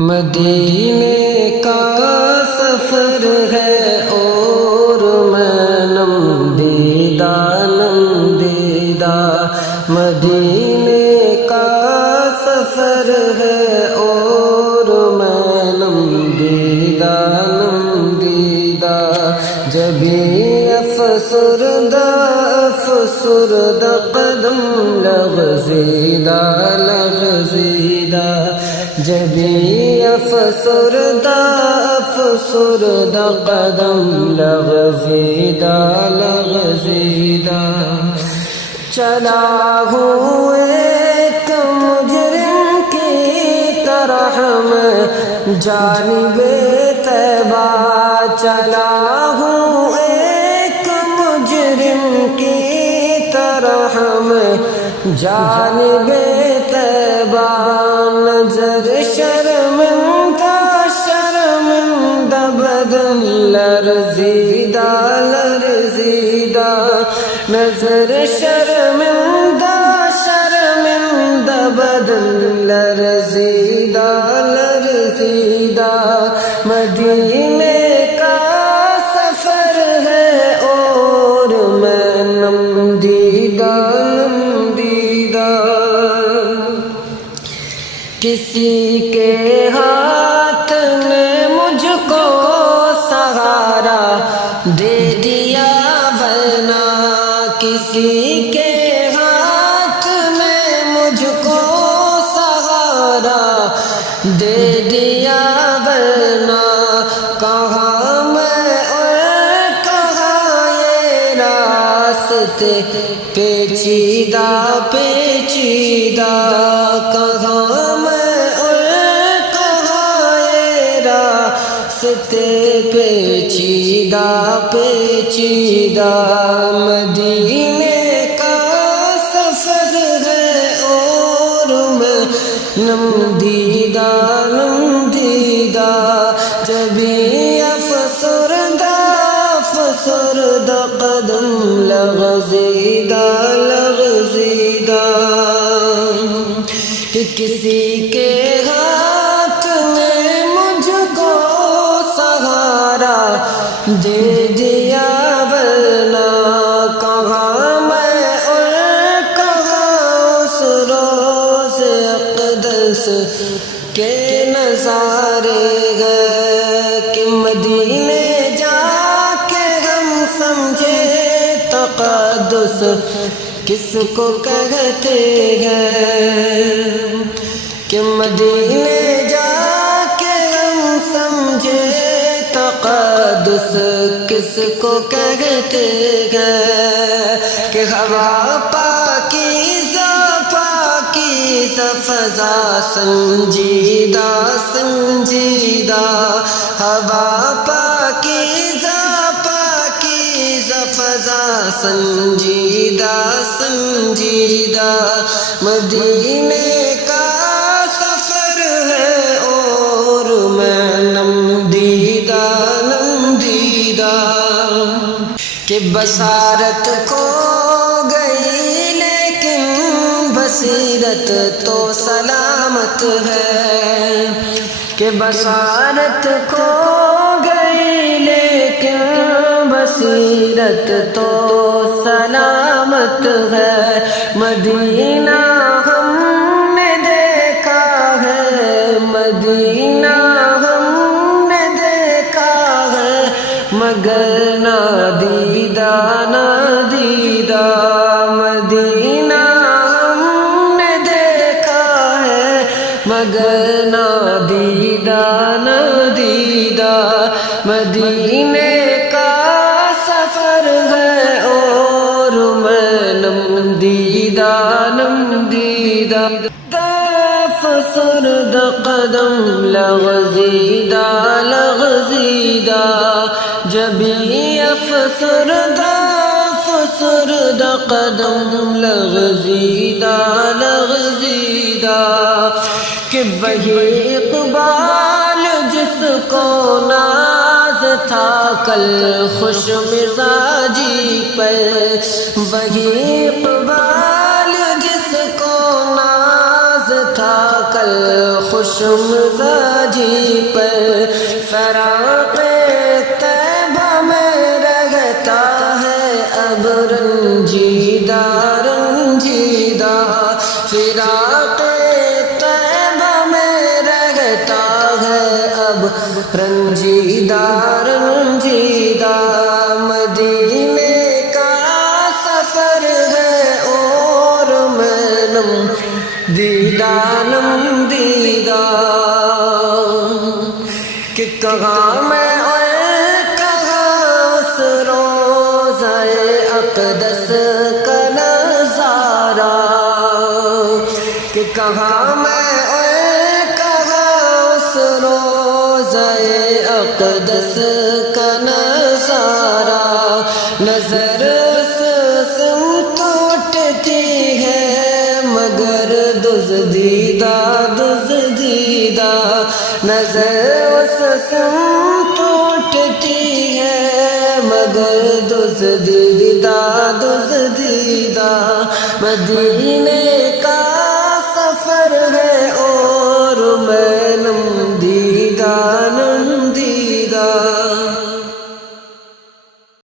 مدینے کا سفر ہے اور میں نم دیدہ مدینے کا سفر ہے اور میں نم دیدہ جبھی افسردہ قدم لغزیدہ جبھی افسردہ قدم لغزیدہ چلا ہوں ایک مجرم کی طرح میں جانب طیبہ چلا ہوں ایک مجرم کی طرح میں جانب طیبہ نظر شرمندہ بدن لرزیدہ نظر شرمندہ بدن لرزیدہ مدینے کا سفر ہے اور میں نم دیدہ کسی کے ہاتھ نے مجھ کو سہارا دے دیا ورنہ کسی کے ہاتھ نے مجھ کو سہارا دے دیا ورنہ کہاں میں اور کہاں یہ راستے پیچیدہ کہاں میں اور کہاں یہ راستے پیچیدہ مدینے کا سفر ہے اور میں نم دیدہ جبھی افسردہ قدم لغزیدہ کہ کسی کے ہاتھ میں مجھ کو سہارا دے دیا ورنہ کہاں میں اور کہاں اس روز اقدس کے نظارے گئے کہ مدینے جا کے ہم سمجھے تقدس کس کو کہتے ہیں کہ مدینے جا کے ہم سمجھے تقدس کس کو کہتے ہیں کہ ہوا پاکیزہ فضا سنجیدہ ہوا پاکیزہ فضا سنجیدہ مدینے کا سفر ہے اور میں نم دیدہ کہ بصارت کھو گئی لیکن بصیرت تو سلامت ہے کہ بصارت کھو گئی لیکن بصیرت تو سلامت ہے مدینہ ہم نے دیکھا ہے مدینہ ہم نے دیکھا ہے مگر نادیدہ مدینہ ہم نے دیکھا ہے مگر نادیدہ مدینے کا سفر ہے اور میں نم دیدہ افسردہ قدم لغزیدہ جبھی افسردہ قدم لغزیدہ کہ وہی اقبال جس کو ناز تھا کل خوش مزاجی پر وہی اقبال جس کو ناز تھا کل خوش مزاجی پر، فراق طیبہ میں رہتا ہے اب رنجیدہ رنجیدہ، فراق طیبہ میں رہتا ہے اب رنجیدہ رنجیدہ، مدینے کا سفر ہے اور میں نم دیدہ نم دیدہ، کہ کہاں میں اور کہاں اس روضہ اقدس کا نظارہ، کہ کہاں میں اور کہاں اس روضہ اقدس کا نظارہ، نظر اس سمت اٹھتی ہے مگر دزدیدہ دزدیدہ، نظر اس سمت اٹھتی ہے مگر دزدیدہ دزدیدہ، مدینے کا سفر ہے اور میں